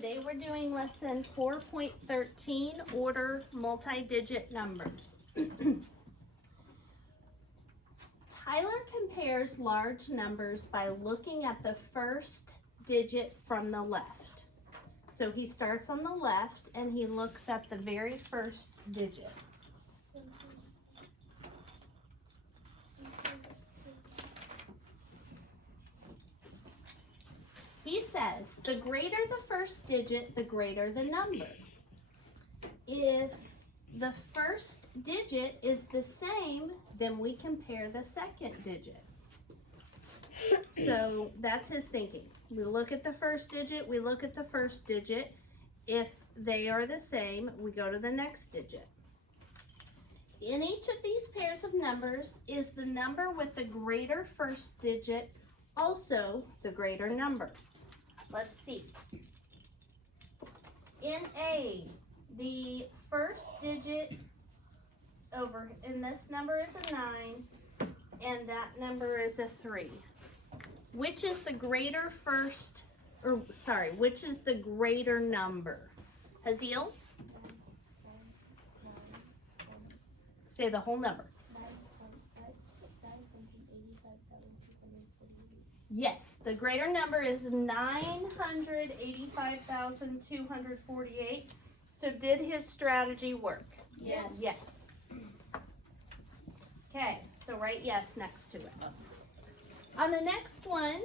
Today we're doing lesson 4.13, order multi-digit numbers. Tyler compares large numbers by looking at the first digit from the left. So he starts on the left and he looks at the very first digit. He says, the greater the first digit, the greater the number. If the first digit is the same, then we compare the second digit. So that's his thinking. We look at the first digit, we look at the first digit. If they are the same, we go to the next digit. In each of these pairs of numbers is the number with the greater first digit, also the greater number. Let's see. In A, the first digit over in this number is a 9, and that number is a 3. Which is the greater which is the greater number? Haziel? Say the whole number. Yes, the greater number is 985,248. So did his strategy work? Yes. Yes. Okay, so write yes next to it. On the next one,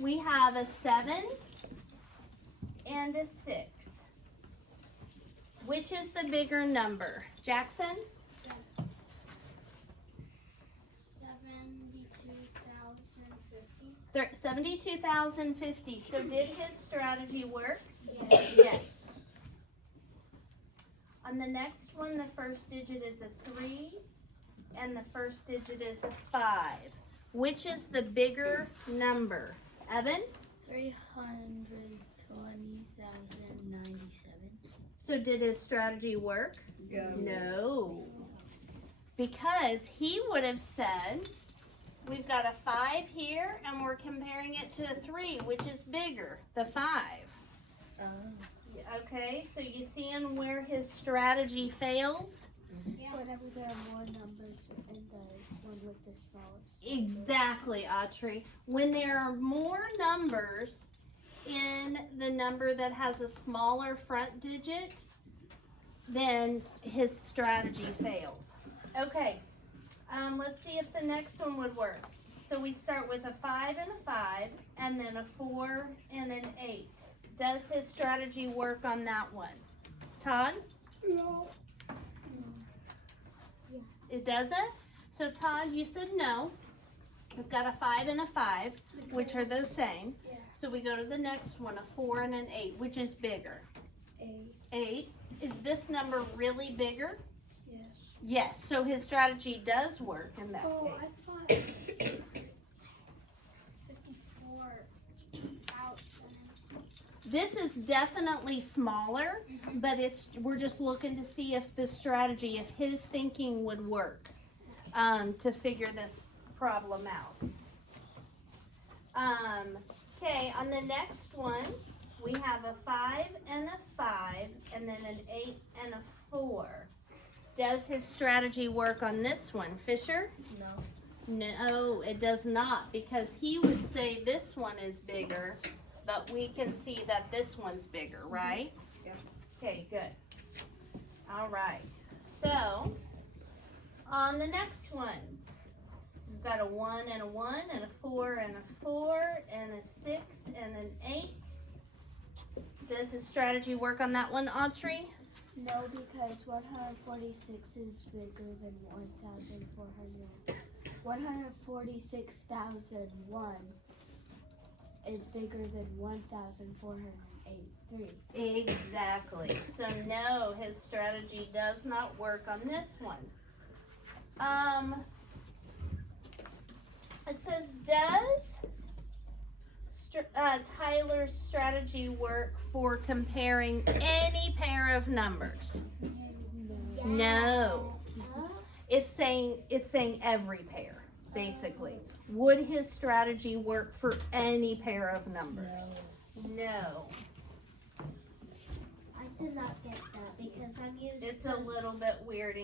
we have a 7 and a 6. Which is the bigger number? Jackson? 72,050. So did his strategy work? Yes. Yes. On the next one, the first digit is a 3 and the first digit is a 5. Which is the bigger number? Evan? 320,097. So did his strategy work? No. Because he would have said, we've got a 5 here, and we're comparing it to a 3, which is bigger, the 5. Okay, so you seeing where his strategy fails? Yeah. Whenever there are more numbers in the one with the smallest. Exactly, Autrey. When there are more numbers in the number that has a smaller front digit, then his strategy fails. Okay. Let's see if the next one would work. So we start with a 5 and a 5, and then a 4 and an 8. Does his strategy work on that one? Todd? No. Yeah. It doesn't? So Todd, you said no. We've got a 5 and a 5, which are the same. Yeah. So we go to the next one, a 4 and an 8, which is bigger? 8. 8. Is this number really bigger? Yes. Yes, so his strategy does work in that Oh, case. I thought 54,000. This is definitely smaller, but we're just looking to see if this strategy, if his thinking would work to figure this problem out. Okay, on the next one, we have a 5 and a 5, and then an 8 and a 4. Does his strategy work on this one, Fisher? No. No, it does not, because he would say this one is bigger, but we can see that this one's bigger, right? Yeah. Okay, good. All right. So, on the next one, we've got a 1 and a 1, and a 4 and a 4, and a 6 and an 8. Does his strategy work on that one, Autrey? No, because 146 is bigger than 1,400. 146,001 is bigger than 1,483. Exactly. So no, his strategy does not work on this one. It says, does Tyler's strategy work for comparing any pair of numbers? No. It's saying every pair, basically. Would his strategy work for any pair of numbers? No. I'm used It's to a little bit weird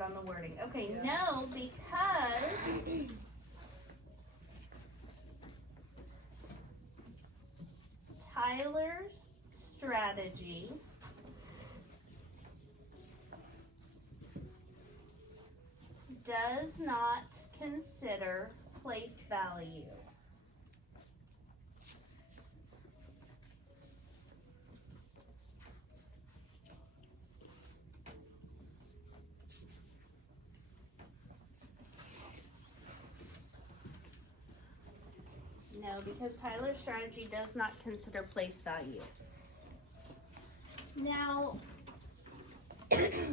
on the wording. Okay, no, because Tyler's strategy does not consider place value. No, because Tyler's strategy does not consider place value. Now, if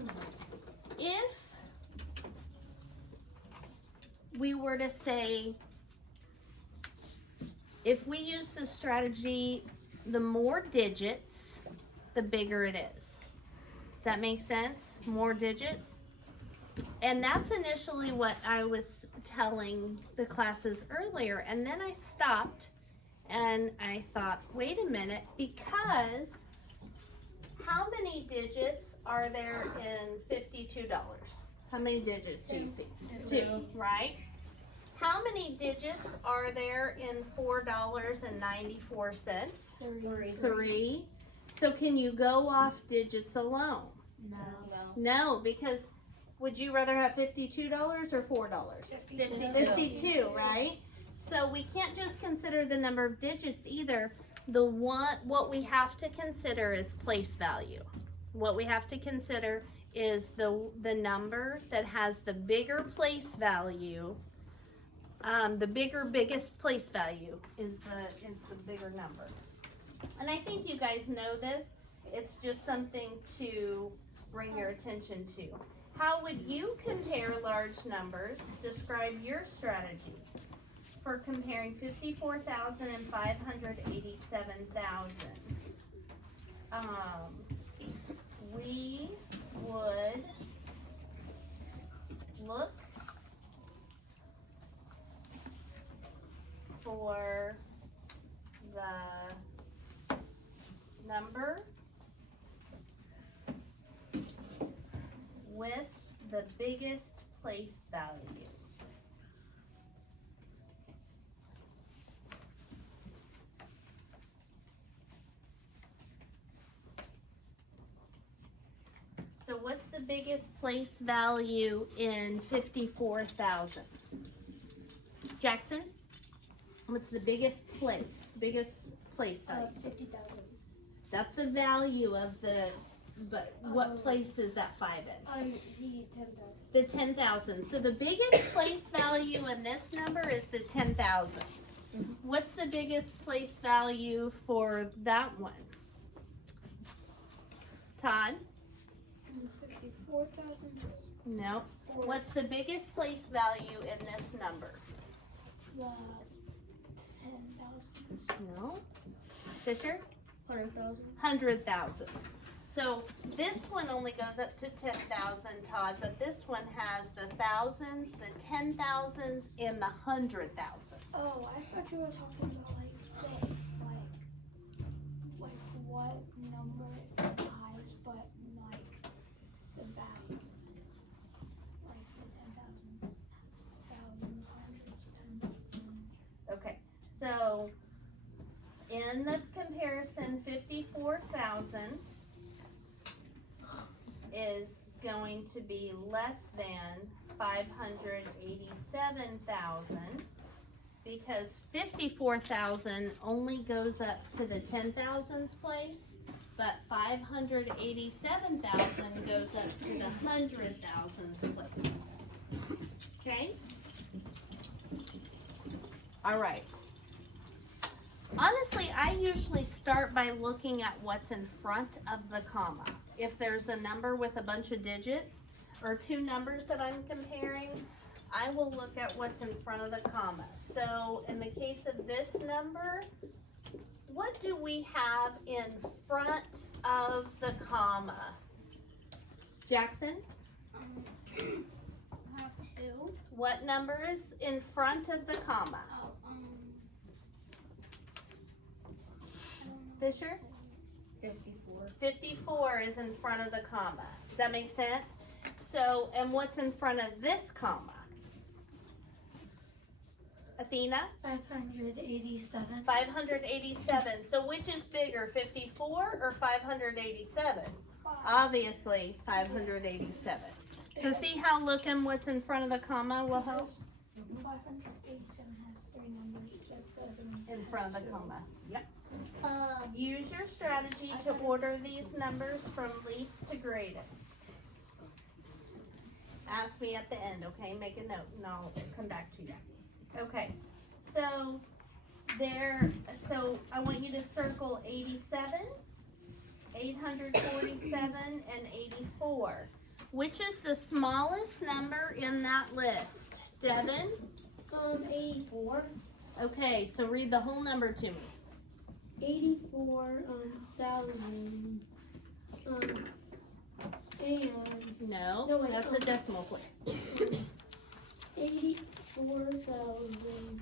we were to say, if we use the strategy, the more digits, the bigger it is. Does that make sense? More digits? And that's initially what I was telling the classes earlier. And then I stopped and I thought, wait a minute, because how many digits are there in $52? How many digits do you see? Two, right? How many digits are there in $4.94? Three. So can you go off digits alone? No. No, because would you rather have $52 or $4? 52, right? So we can't just consider the number of digits either. What we have to consider is place value. What we have to consider is the number that has the bigger place value. The biggest place value is the bigger number. And I think you guys know this. It's just something to bring your attention to. How would you compare large numbers? Describe your strategy for comparing 54,000 and 587,000. We would look for the number with the biggest place value. So what's the biggest place value in 54,000? Jackson? What's the biggest place value? 50,000. That's the value of but what place is that 5 in? The 10,000. The 10,000. So the biggest place value in this number is the 10,000. What's the biggest place value for that one? Todd? 54,000. No. What's the biggest place value in this number? 10,000. No. Fisher? 100,000. 100,000. So this one only goes up to 10,000, Todd, but this one has the thousands, the 10,000s, and the 100,000. Oh, I thought you were talking about like what number is highest, but like the value, like the 10,000, thousands, hundreds, 10,000. Okay, so in the comparison, 54,000 is going to be less than 587,000 because 54,000 only goes up to the 10,000s place, but 587,000 goes up to the 100,000s place. Okay? All right. Honestly, I usually start by looking at what's in front of the comma. If there's a number with a bunch of digits or two numbers that I'm comparing, I will look at what's in front of the comma. So in the case of this number, what do we have in front of the comma? Jackson? I have 2. What number is in front of the comma? Oh, I don't know. Fisher? 54. 54 is in front of the comma. Does that make sense? So, and what's in front of this comma? Athena? 587. 587. So which is bigger, 54 or 587? Obviously, 587. So see how looking what's in front of the comma will help? 587 has 3 numbers. That's the other one. In front of the comma. Yep. Use your strategy to order these numbers from least to greatest. Ask me at the end, okay? Make a note and I'll come back to you. Okay. So I want you to circle 87, 847, and 84. Which is the smallest number in that list? Devin? 84. Okay, so read the whole number to me. 84,000. And No, No, wait, that's a decimal point. 84,000.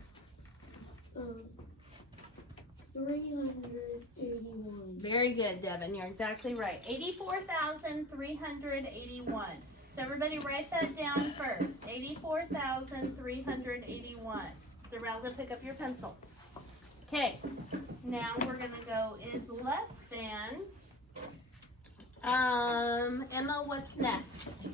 381. Very good, Devin. You're exactly right. 84,381. So everybody write that down first. 84,381. Zerelda, pick up your pencil. Okay, now we're going to go is less than. Emma, what's next?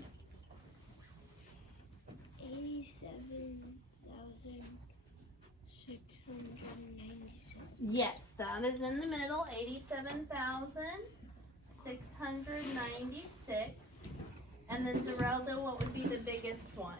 87,697. Yes, that is in the middle. 87,696. And then Zerelda, what would be the biggest one?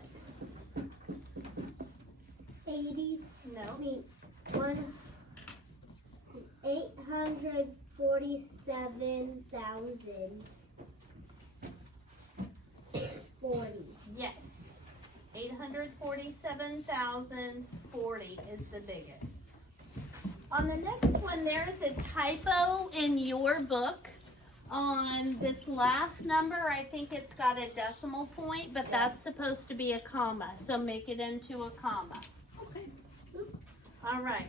847,040. Yes. 847,040 is the biggest. On the next one, there is a typo in your book on this last number. I think it's got a decimal point, but that's supposed to be a comma. So make it into a comma. Okay. All right.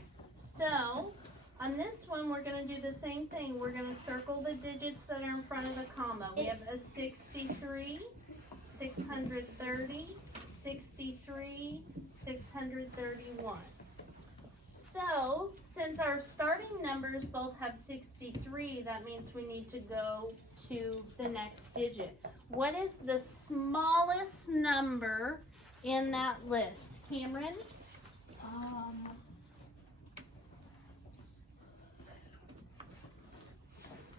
So on this one, we're going to do the same thing. We're going to circle the digits that are in front of the comma. We have a 63, 630, 63, 631. So, since our starting numbers both have 63, that means we need to go to the next digit. What is the smallest number in that list? Cameron?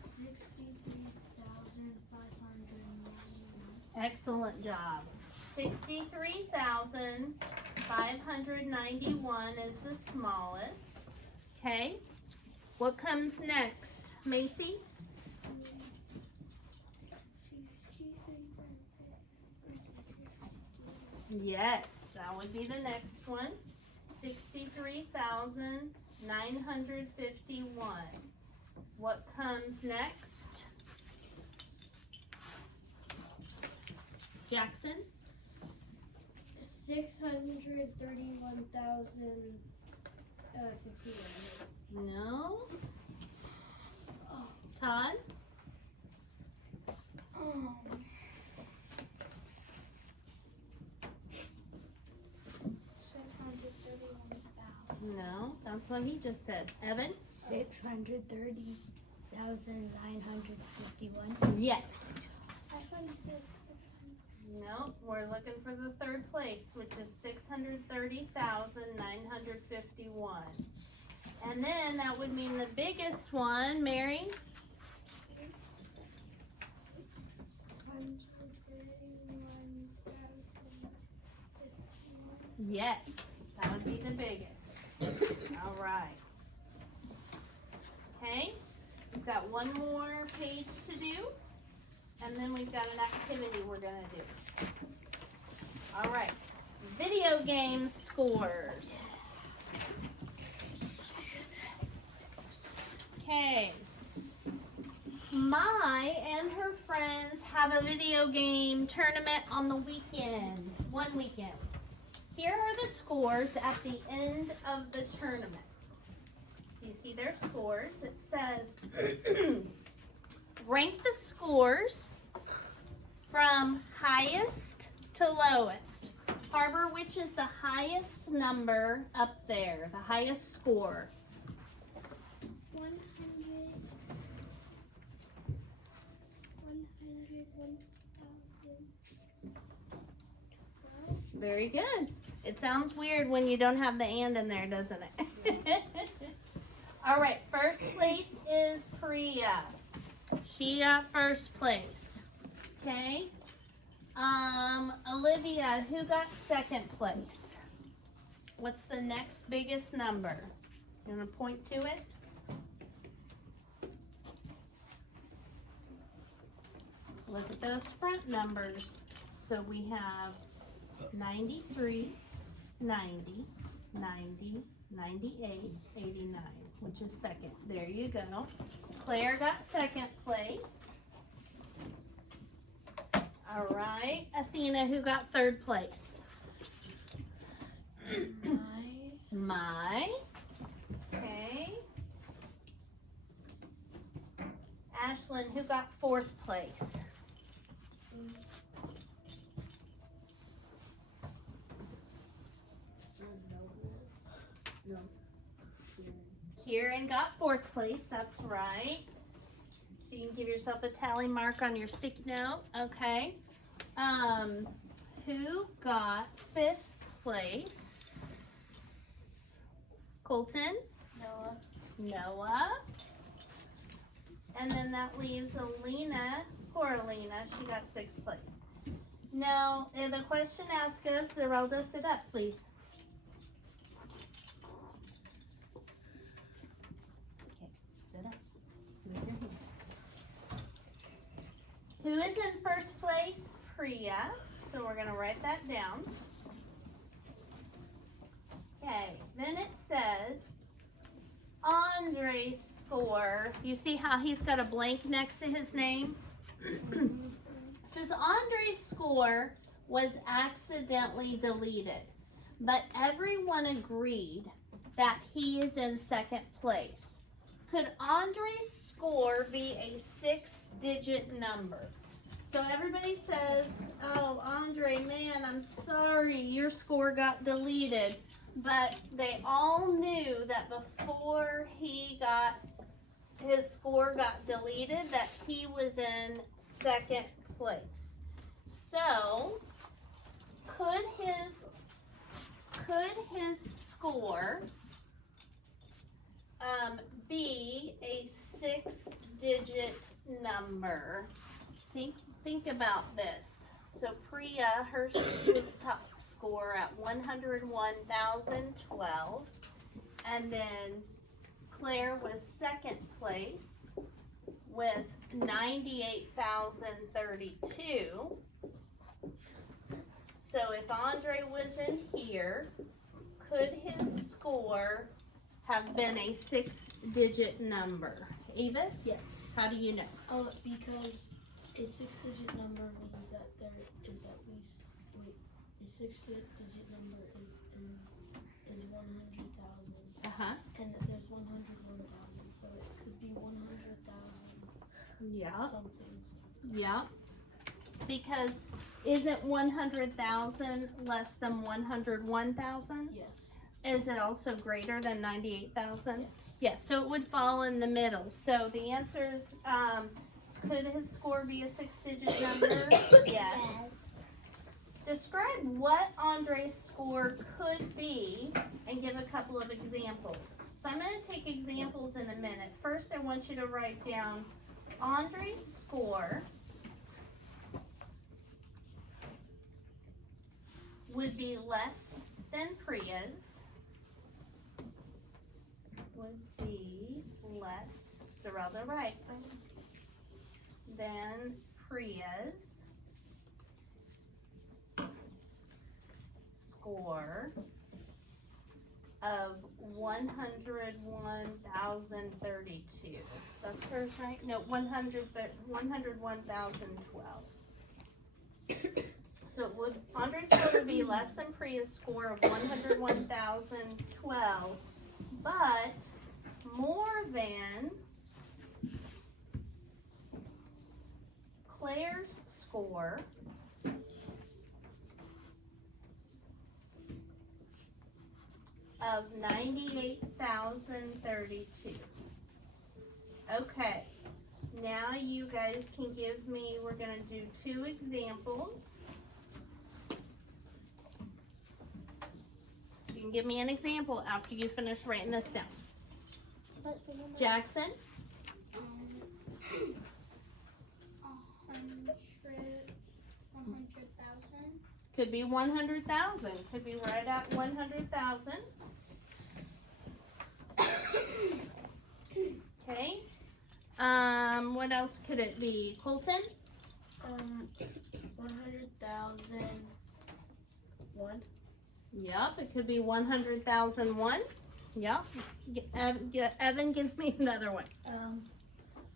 63,591. Excellent job. 63,591 is the smallest. Okay. What comes next? Macy? Yes, that would be the next one. 63,951. What comes next? Jackson? 631,051. No. Todd? 631,000. No, that's what he just said. Evan? 630,951. Yes. I thought you said 600. No, we're looking for the third place, which is 630,951. And then that would mean the biggest one, Mary? 631,051. Yes, that would be the biggest. All right. Okay, we've got one more page to do, and then we've got an activity we're going to do. All right, video game scores. Okay. Mai and her friends have a video game tournament on the weekend, one weekend. Here are the scores at the end of the tournament. You see their scores. It says rank the scores from highest to lowest. Harbor, which is the highest number up there, the highest score? 100, 1,000. Very good. It sounds weird when you don't have the and in there, doesn't it? All right, first place is Priya. She got first place. Okay. Olivia, who got second place? What's the next biggest number? You want to point to it? Look at those front numbers. So we have 93, 90, 90, 98, 89, which is second. There you go. Claire got second place. All right. Athena, who got third place? My. Okay. Ashlyn, who got fourth place? No. Kieran got fourth place, that's right. So you can give yourself a tally mark on your sticky note, okay. Who got fifth place? Colton? Noah. And then that leaves Alina. Poor Alina, she got sixth place. Now, the question asked us, Zerelda, sit up, please. Sit up. Move your hands. Who is in first place? Priya. So we're going to write that down. Okay, then it says Andre's score. You see how he's got a blank next to his name? It says Andre's score was accidentally deleted, but everyone agreed that he is in second place. Could Andre's score be a 6-digit number? So everybody says, oh, Andre, man, I'm sorry, your score got deleted. But they all knew that before his score got deleted, that he was in second place. So, could his score be a 6-digit number? Think about this. So Priya, her was top score at 101,012, and then Claire was second place with 98,032. So if Andre was in here, could his score have been a 6-digit number? Avis? Yes. How do you know? Because a 6-digit number means that there is at least, a 6-digit number is 100,000. And there's 101,000, so it could be 100,000. Yeah. Something. Yeah. Because isn't 100,000 less than 101,000? Yes. Is it also greater than 98,000? Yes. Yes, so it would fall in the middle. So the answer is, could his score be a 6-digit number? Yes. Describe what Andre's score could be and give a couple of examples. So I'm going to take examples in a minute. First, I want you to write down Andre's score would be less than Priya's. Would be less, Zerelda, right? Than Priya's score of 101,032. That's hers, right? No, 101,012. So Andre's score would be less than Priya's score of 101,012, but more than score of 98,032. Okay, now you guys can give me, we're going to do 2 examples. You can give me an example after you finish writing this down. Jackson? 100,000. Could be 100,000. Could be right at 100,000. Okay. What else could it be? Colton? 100,001. Yep, it could be 100,001. Yep. Evan, give me another one.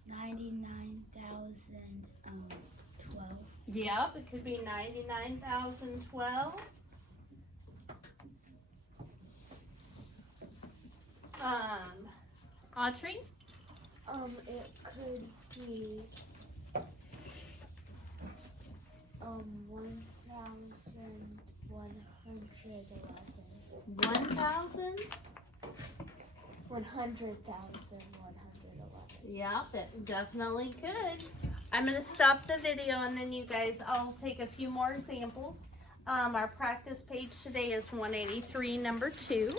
99,012. Yep, it could be 99,012. Audrey? It could be 1,111. 100,111. Yep, it definitely could. I'm going to stop the video and then you guys, I'll take a few more examples. Our practice page today is 183, number 2.